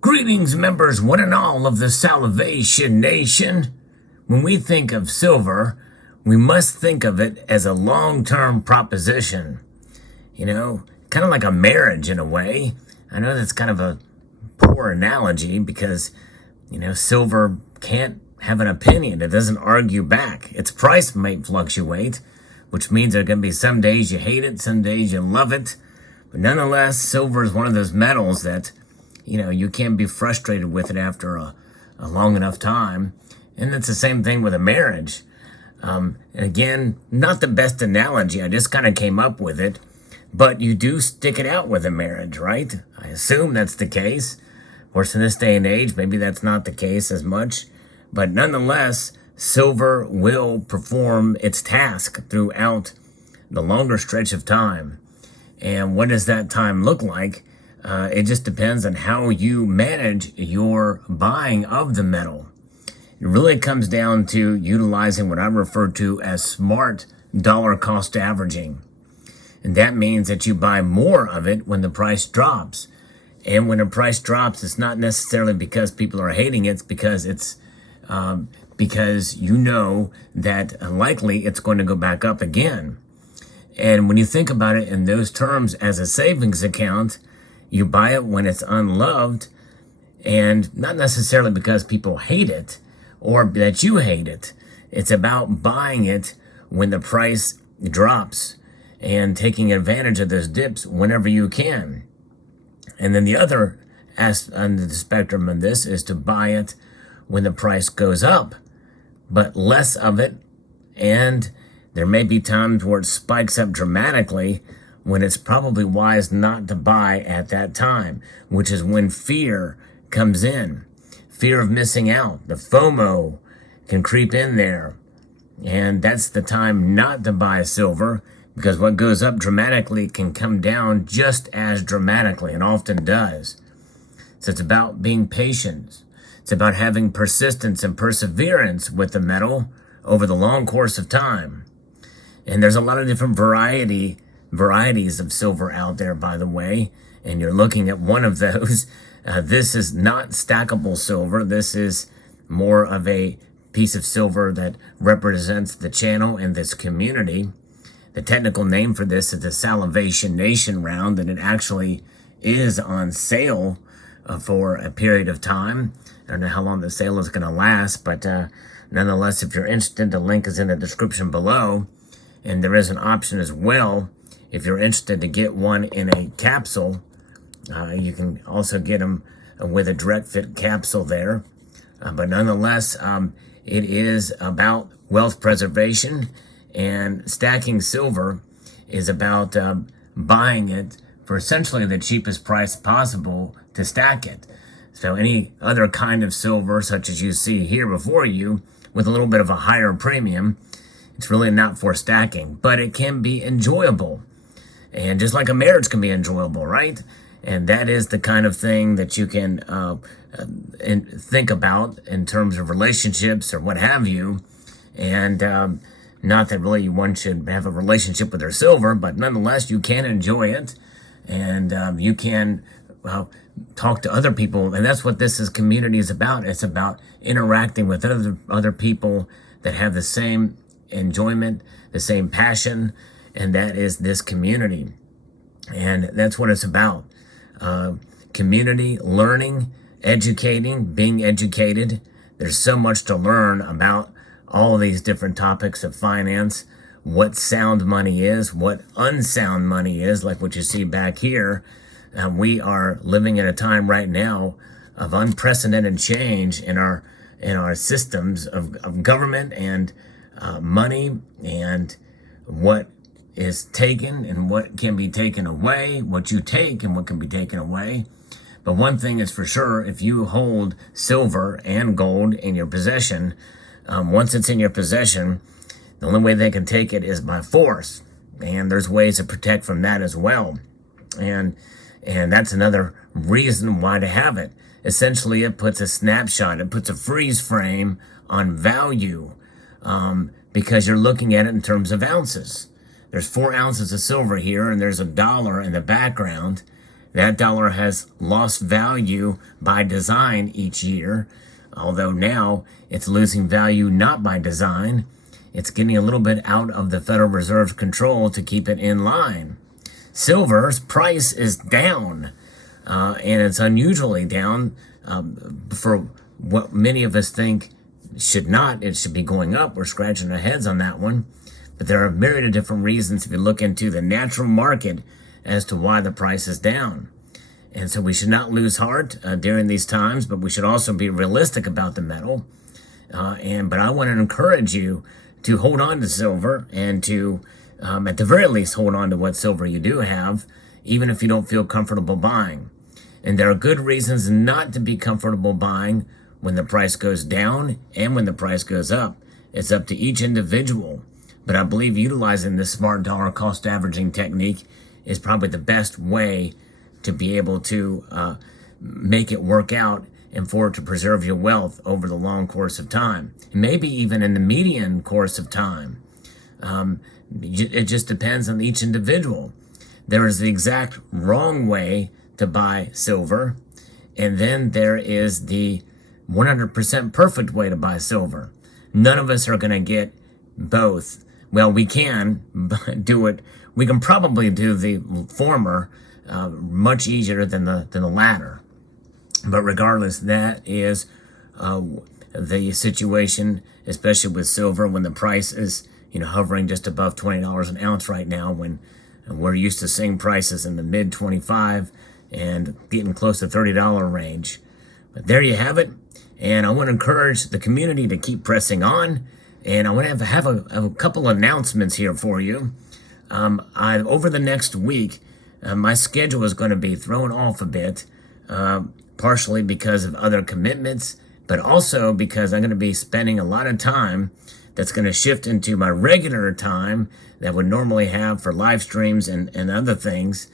Greetings, members, one and all of the Salvation Nation. When we think of silver, we must think of it as a long-term proposition. You know, kind of like a marriage in a way. I know that's kind of a poor analogy because, you know, silver can't have an opinion. It doesn't argue back. Its price might fluctuate, which means there are going to be some days you hate it, some days you love it. But nonetheless, silver is one of those metals that, you know, you can't be frustrated with it after a long enough time. And it's the same thing with a marriage. And again, not the best analogy. I just kind of came up with it. But you do stick it out with a marriage, right? I assume that's the case. Of course, in this day and age, maybe that's not the case as much. But nonetheless, silver will perform its task throughout the longer stretch of time. And what does that time look like? It just depends on how you manage your buying of the metal. It really comes down to utilizing what I refer to as smart dollar cost averaging. And that means that you buy more of it when the price drops. And when the price drops, it's not necessarily because people are hating it. It's because you know that likely it's going to go back up again. And when you think about it in those terms as a savings account, you buy it when it's unloved, and not necessarily because people hate it or that you hate it. It's about buying it when the price drops and taking advantage of those dips whenever you can. And then the other end of the spectrum of this is to buy it when the price goes up, but less of it. And there may be times where it spikes up dramatically when it's probably wise not to buy at that time, which is when fear comes in. Fear of missing out. The FOMO can creep in there. And that's the time not to buy silver, because what goes up dramatically can come down just as dramatically, and often does. So it's about being patient. It's about having persistence and perseverance with the metal over the long course of time. And there's a lot of different varieties of silver out there, by the way, and you're looking at one of those. This is not stackable silver. This is more of a piece of silver that represents the channel and this community. The technical name for this is the Salvation Nation round, and it actually is on sale for a period of time. I don't know how long the sale is going to last, but nonetheless, if you're interested, the link is in the description below. And there is an option as well, if you're interested to get one in a capsule. You can also get them with a direct fit capsule there. But nonetheless, it is about wealth preservation, and stacking silver is about buying it for essentially the cheapest price possible to stack it. So any other kind of silver, such as you see here before you, with a little bit of a higher premium, it's really not for stacking, but it can be enjoyable. And just like a marriage can be enjoyable, right? And that is the kind of thing that you can think about in terms of relationships or what have you. And not that really one should have a relationship with their silver, but nonetheless, you can enjoy it. And you can talk to other people. And that's what this community is about. It's about interacting with other people that have the same enjoyment, the same passion, and that is this community. And that's what it's about. Community, learning, educating, being educated. There's so much to learn about all these different topics of finance, what sound money is, what unsound money is, like what you see back here. We are living in a time right now of unprecedented change in our systems of government and money, and what is taken and what can be taken away, what you take and what can be taken away. But one thing is for sure, if you hold silver and gold in your possession, once it's in your possession, the only way they can take it is by force. And there's ways to protect from that as well. And that's another reason why to have it, essentially it puts a snapshot, it puts a freeze frame on value, because you're looking at it in terms of ounces. There's 4 ounces of silver here, and there's $1 in the background. That dollar has lost value by design each year, although now it's losing value not by design. It's getting a little bit out of the Federal Reserve's control to keep it in line. Silver's price is down, and it's unusually down for what many of us think should not. It should be going up. We're scratching our heads on that one. But there are a myriad of different reasons if you look into the natural market as to why the price is down. And so we should not lose heart during these times, but we should also be realistic about the metal. But I want to encourage you to hold on to silver and to, at the very least, hold on to what silver you do have, even if you don't feel comfortable buying. And there are good reasons not to be comfortable buying when the price goes down and when the price goes up. It's up to each individual. But I believe utilizing this smart dollar cost averaging technique is probably the best way to be able to make it work out and for it to preserve your wealth over the long course of time. Maybe even in the median course of time. It just depends on each individual. There is the exact wrong way to buy silver, and then there is the 100% perfect way to buy silver. None of us are going to get both. Well, we can do it. We can probably do the former much easier than the latter. But regardless, that is the situation, especially with silver, when the price is hovering just above $20 an ounce right now, when we're used to seeing prices in the mid 25 and getting close to $30 range. But there you have it. And I want to encourage the community to keep pressing on. And I want to have a couple announcements here for you. Over the next week, my schedule is going to be thrown off a bit, partially because of other commitments, but also because I'm going to be spending a lot of time that's going to shift into my regular time that would normally have for live streams and other things,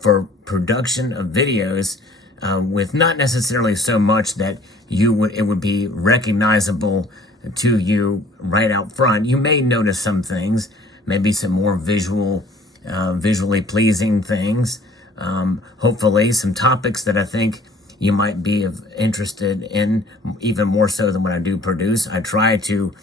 for production of videos, with not necessarily so much that it would be recognizable to you right out front. You may notice some things, maybe some more visually pleasing things. Hopefully some topics that I think you might be interested in, even more so than what I do produce. I try to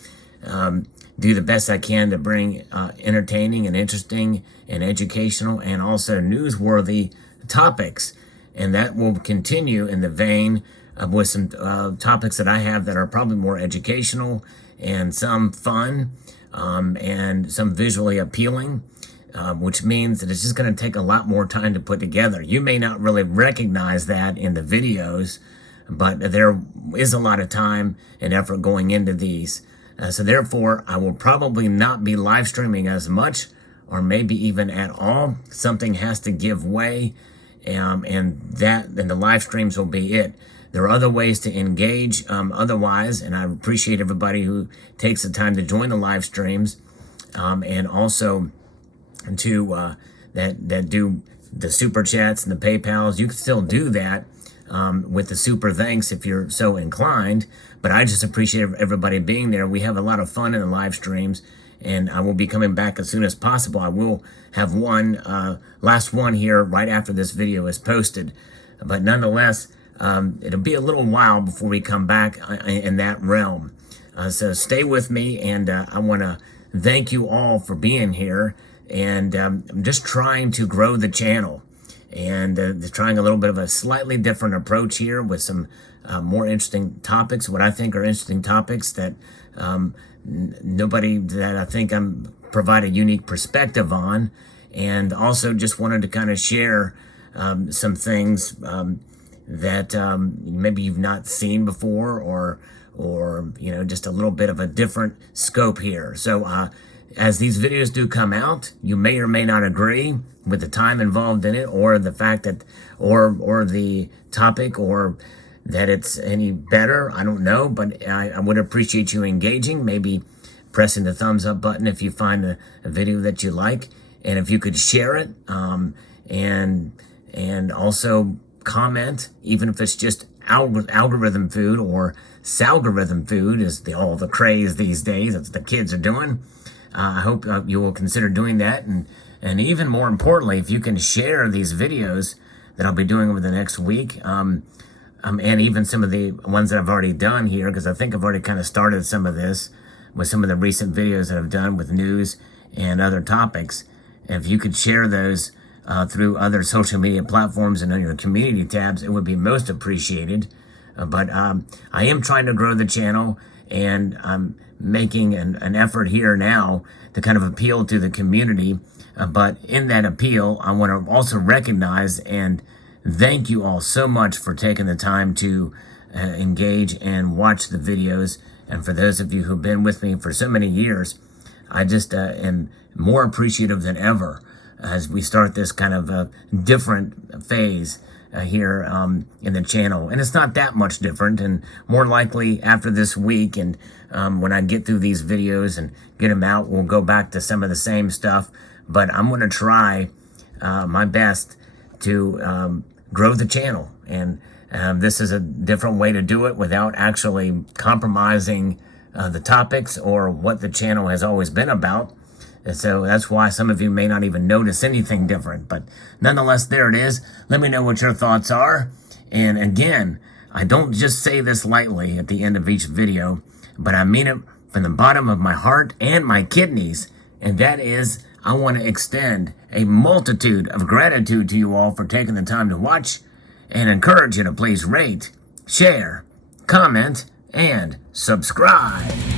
do the best I can to bring entertaining and interesting and educational and also newsworthy topics. And that will continue in the vein with some topics that I have that are probably more educational and some fun and some visually appealing, which means that it's just going to take a lot more time to put together. You may not really recognize that in the videos, but there is a lot of time and effort going into these. So therefore, I will probably not be live streaming as much, or maybe even at all. Something has to give way, and the live streams will be it. There are other ways to engage otherwise, and I appreciate everybody who takes the time to join the live streams, and also to that do the super chats and the PayPals. You can still do that with the super thanks if you're so inclined, but I just appreciate everybody being there. We have a lot of fun in the live streams, and I will be coming back as soon as possible. I will have one last one here right after this video is posted, but nonetheless, it'll be a little while before we come back in that realm. So stay with me, and I want to thank you all for being here. And I'm just trying to grow the channel, and trying a little bit of a slightly different approach here with some more interesting topics, what I think are interesting topics that nobody that I think I'm provide a unique perspective on, and also just wanted to kind of share some things that maybe you've not seen before, or just a little bit of a different scope here. So as these videos do come out, you may or may not agree with the time involved in it, or the fact that, or the topic, or that it's any better. I don't know, but I would appreciate you engaging, maybe pressing the thumbs up button if you find a video that you like, and if you could share it, and also comment, even if it's just algorithm food, or salgorithm food is all the craze these days. That's what the kids are doing. I hope you will consider doing that. And even more importantly, if you can share these videos that I'll be doing over the next week, and even some of the ones that I've already done here, because I think I've already kind of started some of this with some of the recent videos that I've done with news and other topics. If you could share those through other social media platforms and on your community tabs, it would be most appreciated. But I am trying to grow the channel, and I'm making an effort here now to kind of appeal to the community. But in that appeal, I want to also recognize and thank you all so much for taking the time to engage and watch the videos. And for those of you who've been with me for so many years, I just am more appreciative than ever as we start this kind of different phase here in the channel. And it's not that much different, and more likely after this week and when I get through these videos and get them out, we'll go back to some of the same stuff. But I'm going to try my best to grow the channel, and this is a different way to do it without actually compromising the topics or what the channel has always been about. And so that's why some of you may not even notice anything different. But nonetheless, there it is. Let me know what your thoughts are. And again, I don't just say this lightly at the end of each video, but I mean it from the bottom of my heart and my kidneys. And that is, I want to extend a multitude of gratitude to you all for taking the time to watch, and encourage you to please rate, share, comment, and subscribe.